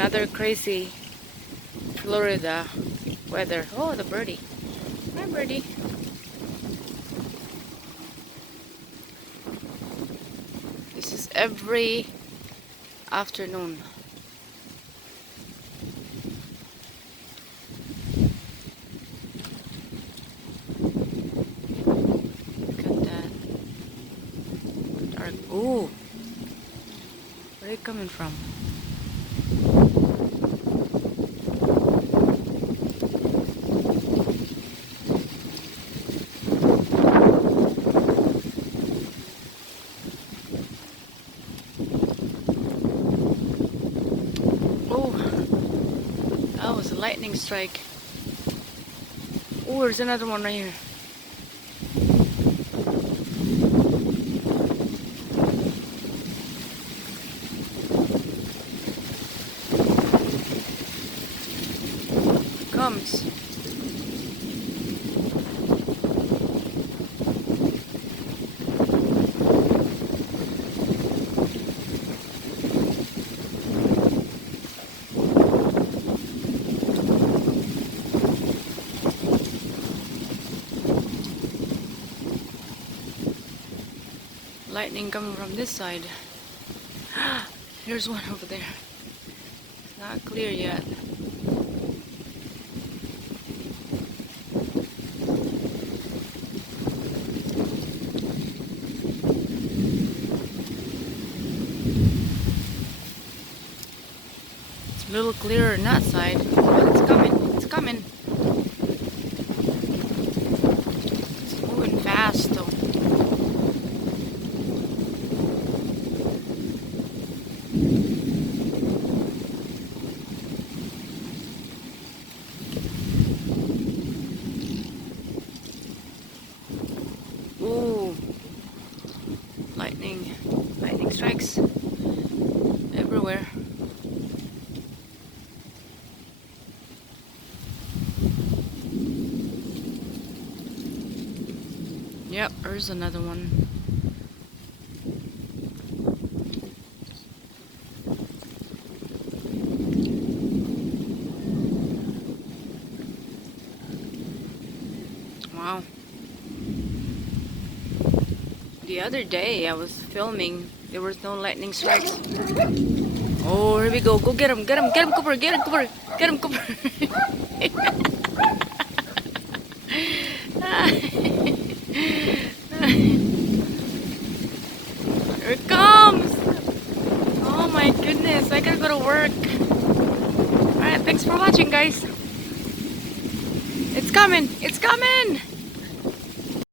Another crazy Florida weather. Oh, the birdie. Hi, birdie. This is every afternoon. Look at that. Dark. Ooh. Where are you coming from? Oh, that was a lightning strike. Oh, there's another one right here. Comes. Lightning coming from this side. Here's one over there. It's not clear yet. It's a little clearer on that side. But it's coming. It's coming. It's moving fast though. Ooh, lightning strikes everywhere. Yep, there's another one. Wow. The other day I was filming, there was no lightning strikes. Oh, here we go. Go get him, Cooper, get him, Cooper, get him, Cooper. Here it comes. Oh my goodness, I gotta go to work. Alright, thanks for watching, guys. It's coming, it's coming.